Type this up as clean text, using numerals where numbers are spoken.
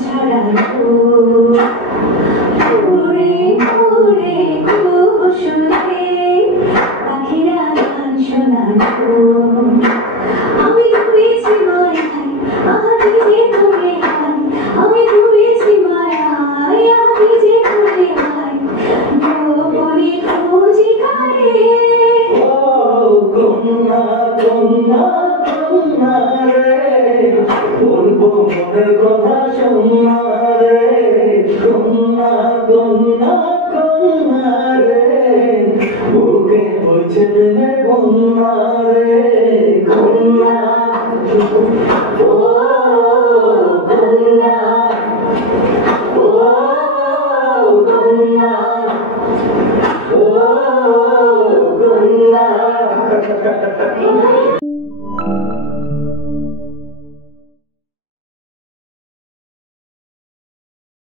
ছড়ানো উড়ে উড়ে খুব সুরে পাখিরা গান শোনানো আমি ডুবেছি মায়ায় আহাদি যে করে হায় আমি ডুবেছি মায়ায় আহাদি যে করে হায় গোপনে খুঁজি কারে কন্যা কন্যা কন্যা রে বলবো মনের কথা